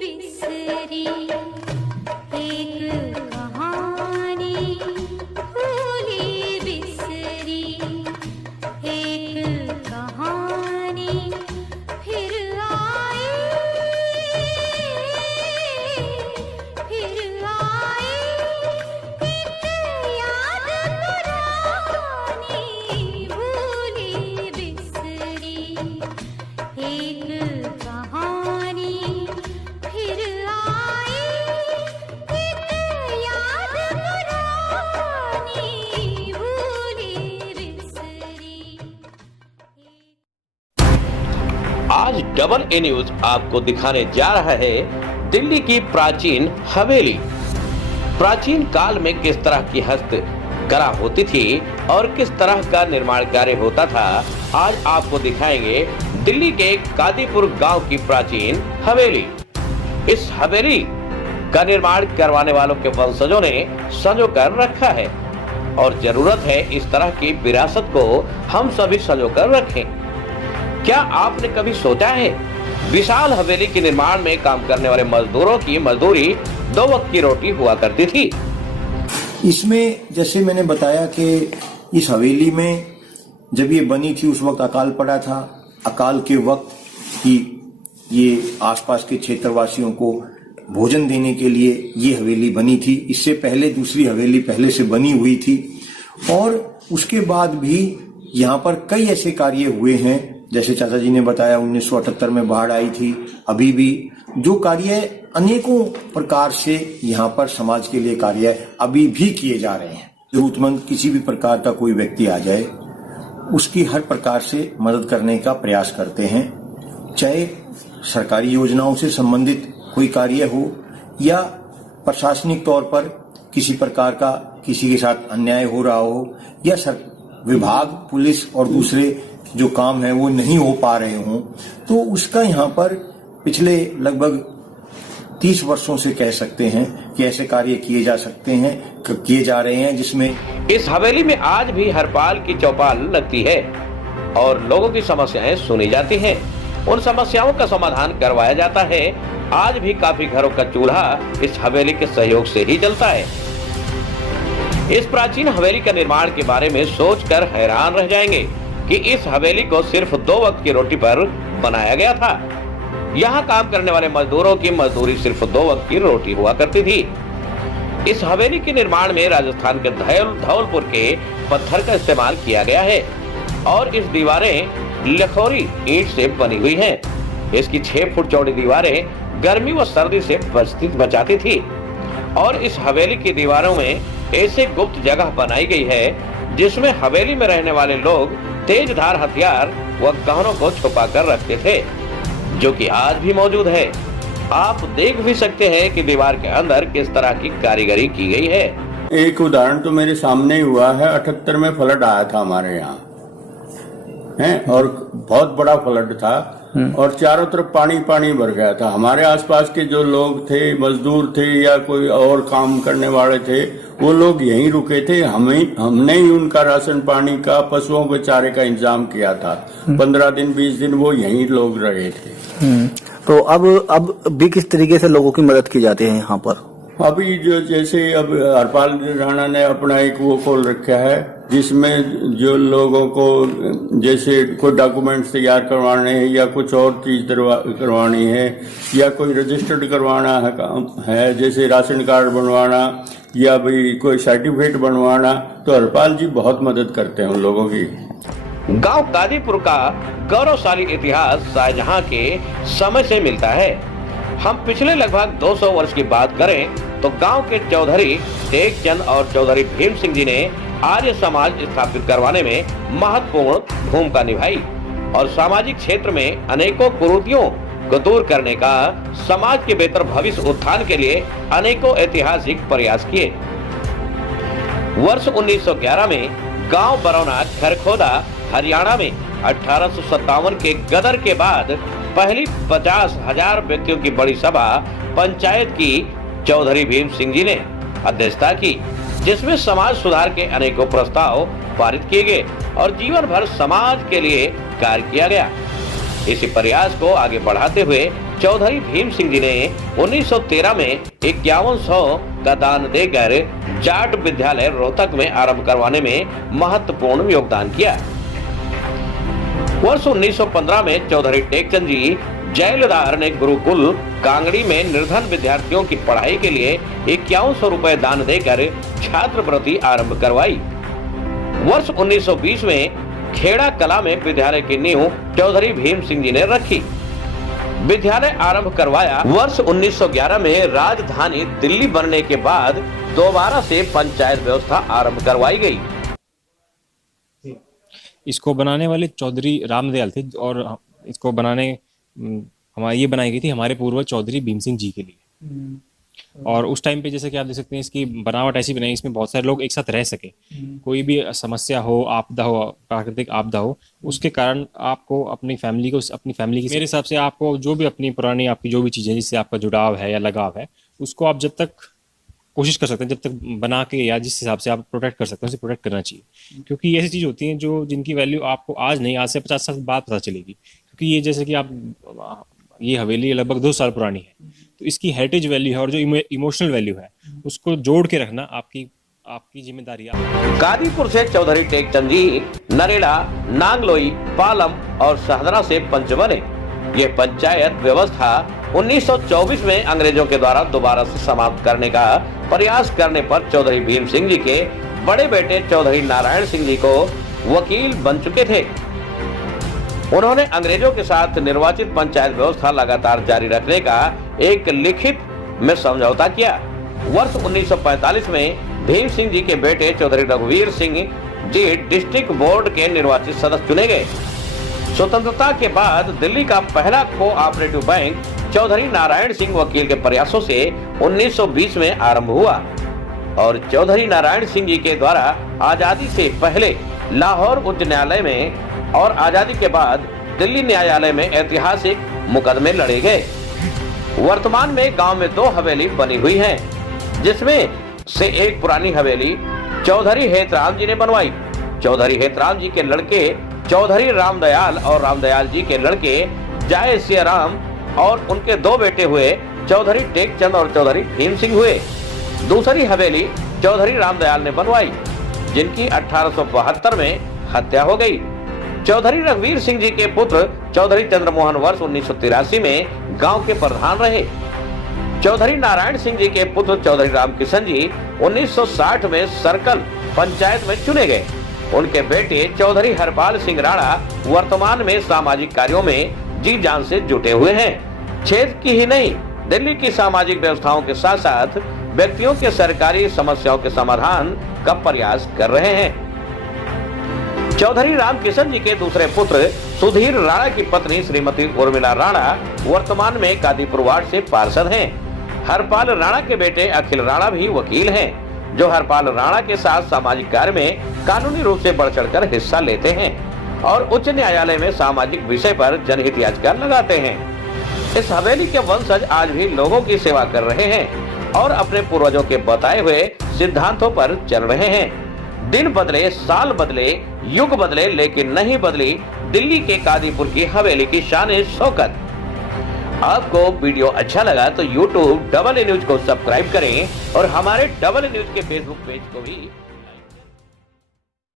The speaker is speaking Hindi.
बिसरी एक कहानी, भूली बिसरी एक कहानी फिर आई, फिर आई एक याद पुरानी, भूली बिसरी एक कहानी फिर आई, एक याद पुरानी, भूली बिसरी। आज डबल ए न्यूज आपको दिखाने जा रहा है दिल्ली की प्राचीन हवेली। प्राचीन काल में किस तरह की हस्तकला होती थी और किस तरह का निर्माण कार्य होता था, आज आपको दिखाएंगे दिल्ली के कादीपुर गांव की प्राचीन हवेली। इस हवेली का निर्माण करवाने वालों के वंशजों ने संजो कर रखा है और जरूरत है इस तरह की विरासत को हम सभी संजो कर रखें। क्या आपने कभी सोचा है विशाल हवेली के निर्माण में काम करने वाले मजदूरों की मजदूरी 2 वक्त की रोटी हुआ करती थी। इसमें जैसे मैंने बताया कि इस हवेली में जब ये बनी थी उस वक्त अकाल पड़ा था। अकाल के वक्त ही ये आसपास के क्षेत्रवासियों को भोजन देने के लिए ये हवेली बनी थी। इससे पहले दूसरी हवेली पहले से बनी हुई थी और उसके बाद भी यहाँ पर कई ऐसे कार्य हुए हैं। जैसे चाचा जी ने बताया 1978 में बाढ़ आई थी। अभी भी जो कार्य अनेकों प्रकार से यहाँ पर समाज के लिए कार्य अभी भी किए जा रहे हैं। जरूरतमंद किसी भी प्रकार का कोई व्यक्ति आ जाए उसकी हर प्रकार से मदद करने का प्रयास करते हैं, चाहे सरकारी योजनाओं से संबंधित कोई कार्य हो या प्रशासनिक तौर पर किसी प्रकार का किसी के साथ अन्याय हो रहा हो या विभाग, पुलिस और दूसरे जो काम है वो नहीं हो पा रहे हों, तो उसका यहाँ पर पिछले लगभग 30 वर्षों से कह सकते हैं कि ऐसे कार्य किए जा सकते हैं, किए जा रहे हैं। जिसमें इस हवेली में आज भी हरपाल की चौपाल लगती है और लोगों की समस्याएं सुनी जाती हैं, उन समस्याओं का समाधान करवाया जाता है। आज भी काफी घरों का चूल्हा इस हवेली के सहयोग से ही जलता है। इस प्राचीन हवेली का निर्माण के बारे में सोचकर हैरान रह जाएंगे कि इस हवेली को सिर्फ 2 वक्त की रोटी पर बनाया गया था। यहाँ काम करने वाले मजदूरों की मजदूरी सिर्फ 2 वक्त की रोटी हुआ करती थी। इस हवेली के निर्माण में राजस्थान के धौलपुर के पत्थर का इस्तेमाल किया गया है और इस दीवारें लखोरी ईंट से बनी हुई हैं। इसकी 6 फुट चौड़ी दीवारें गर्मी व सर्दी से बचाती थी और इस हवेली की दीवारों में ऐसे गुप्त जगह बनाई गई है जिसमें हवेली में रहने वाले लोग तेज धार हथियार व गहनों को छुपा कर रखते थे, जो कि आज भी मौजूद है। आप देख भी सकते हैं कि दीवार के अंदर किस तरह की कारीगरी की गई है। एक उदाहरण तो मेरे सामने ही हुआ है। 78 में फ्लड आया था हमारे यहाँ है और बहुत बड़ा फ्लड था और चारों तरफ पानी पानी भर गया था। हमारे आसपास के जो लोग थे, मजदूर थे या कोई और काम करने वाले थे, वो लोग यहीं रुके थे। हमने ही उनका राशन पानी का, पशुओं के चारे का इंतजाम किया था। 15 दिन 20 दिन वो यहीं लोग रहे थे। तो अब भी किस तरीके से लोगों की मदद की जाती है यहाँ पर? अभी जो जैसे अब हरपाल राणा ने अपना एक वो खोल रखा है जिसमें जो लोगों को जैसे कोई डॉक्यूमेंट्स तैयार करवाने हैं या कुछ और चीज करवानी है या कोई रजिस्टर्ड करवाना है जैसे राशन कार्ड बनवाना या भी कोई सर्टिफिकेट बनवाना, तो हरपाल जी बहुत मदद करते हैं उन लोगों की। गांव कादीपुर का गौरवशाली इतिहास शाहजहां के समय से मिलता है। हम पिछले लगभग 200 वर्ष की बात करें तो गांव के चौधरी टेकचंद और चौधरी भीम सिंह जी ने आर्य समाज स्थापित करवाने में महत्वपूर्ण भूमिका निभाई और सामाजिक क्षेत्र में अनेकों कुरीतियों को दूर करने का, समाज के बेहतर भविष्य उत्थान के लिए अनेकों ऐतिहासिक प्रयास किए। वर्ष 1911 में गांव बरौना खरखोदा हरियाणा में 1857 के गदर के बाद पहली 50,000 व्यक्तियों की बड़ी सभा पंचायत की चौधरी भीम सिंह जी ने अध्यक्षता की, जिसमें समाज सुधार के अनेकों प्रस्ताव पारित किए गए और जीवन भर समाज के लिए कार्य किया गया। इसी प्रयास को आगे बढ़ाते हुए चौधरी भीम सिंह जी ने 1913 में 5100 का दान देकर जाट विद्यालय रोहतक में आरंभ करवाने में महत्वपूर्ण योगदान किया। वर्ष 1915 में चौधरी टेकचंद जी जैलदार ने गुरुकुल कांगड़ी में निर्धन विद्यार्थियों की पढ़ाई के लिए 5100 रुपए दान देकर छात्रवृत्ति आरंभ करवाई। वर्ष 1920 में खेड़ा कला में विद्यालय की नींव चौधरी भीम सिंह जी ने रखी। विद्यालय आरंभ करवाया। वर्ष 1911 में राजधानी दिल्ली बनने के बाद दोबारा से पंचायत व्यवस्था आरंभ करवाई गई। इसको बनाने वाले चौधरी रामदयाल थे और इसको बनाने हमारी ये बनाई गई थी हमारे पूर्वज चौधरी भीम सिंह जी के लिए। और उस टाइम पे जैसे कि आप देख सकते हैं इसकी बनावट ऐसी बनाई इसमें बहुत सारे लोग एक साथ रह सके। कोई भी समस्या हो, आपदा हो, प्राकृतिक आपदा हो, उसके कारण आपको अपनी फैमिली की मेरे हिसाब से आपको जो भी अपनी पुरानी आपकी जो भी चीज़ें जिससे आपका जुड़ाव है या लगाव है उसको आप जब तक कोशिश कर सकते हैं, जब तक बना के या जिस हिसाब से आप प्रोटेक्ट कर सकते हैं उसे प्रोटेक्ट करना चाहिए। क्योंकि ये ऐसी चीज़ होती हैं जो जिनकी वैल्यू आपको आज नहीं, आज से 50 साल बाद पता चलेगी। क्योंकि ये जैसे कि आप ये हवेली लगभग 2 साल पुरानी है, तो इसकी हेरिटेज वैल्यू है और जो इमोशनल वैल्यू है उसको जोड़ के रखना आपकी जिम्मेदारी है। कादीपुर से चौधरी टेकचंद जी नरेला, नांगलोई, पालम और सहदरा से पंच बने। ये पंचायत व्यवस्था 1924 में अंग्रेजों के द्वारा दोबारा से समाप्त करने का प्रयास करने पर चौधरी भीम सिंह जी के बड़े बेटे चौधरी नारायण सिंह जी को वकील बन चुके थे। उन्होंने अंग्रेजों के साथ निर्वाचित पंचायत व्यवस्था लगातार जारी रखने का एक लिखित में समझौता किया। वर्ष 1945 में भीम सिंह जी के बेटे चौधरी रघुवीर सिंह जी डिस्ट्रिक्ट बोर्ड के निर्वाचित सदस्य चुने गए। स्वतंत्रता के बाद दिल्ली का पहला कोऑपरेटिव बैंक चौधरी नारायण सिंह वकील के प्रयासों से 1920 में आरंभ हुआ और चौधरी नारायण सिंह जी के द्वारा आजादी से पहले लाहौर उच्च न्यायालय में और आजादी के बाद दिल्ली न्यायालय में ऐतिहासिक मुकदमे लड़े गए। वर्तमान में गांव में 2 हवेली बनी हुई हैं, जिसमें से एक पुरानी हवेली चौधरी हेतराम जी ने बनवाई। चौधरी हेतराम जी के लड़के चौधरी रामदयाल और रामदयाल जी के लड़के जय सियाराम और उनके 2 बेटे हुए चौधरी टेकचंद और चौधरी भीम सिंह हुए। दूसरी हवेली चौधरी रामदयाल ने बनवाई, जिनकी 1872 में हत्या हो गई। चौधरी रघुवीर सिंह जी के पुत्र चौधरी चंद्रमोहन वर्ष 1983 में गांव के प्रधान रहे। चौधरी नारायण सिंह जी के पुत्र चौधरी रामकिशन जी 1960 में सर्कल पंचायत में चुने गए। उनके बेटे चौधरी हरपाल सिंह राणा वर्तमान में सामाजिक कार्यों में जी जान से जुटे हुए हैं। क्षेत्र की ही नहीं, दिल्ली की सामाजिक व्यवस्थाओं के साथ साथ व्यक्तियों के सरकारी समस्याओं के समाधान का प्रयास कर रहे हैं। चौधरी रामकिशन जी के दूसरे पुत्र सुधीर राणा की पत्नी श्रीमती उर्मिला राणा वर्तमान में कादीपुर वार्ड से पार्षद हैं। हरपाल राणा के बेटे अखिल राणा भी वकील हैं, जो हरपाल राणा के साथ सामाजिक कार्य में कानूनी रूप से बढ़ चढ़कर हिस्सा लेते हैं और उच्च न्यायालय में सामाजिक विषय पर जनहित याचिका लगाते हैं। इस हवेली के वंशज आज भी लोगों की सेवा कर रहे हैं और अपने पूर्वजों के बताए हुए सिद्धांतों पर चल रहे हैं। दिन बदले, साल बदले, युग बदले, लेकिन नहीं बदली दिल्ली के कादीपुर की हवेली की शान शौकत। आपको वीडियो अच्छा लगा तो YouTube डबल न्यूज को सब्सक्राइब करें और हमारे डबल न्यूज के फेसबुक पेज को भी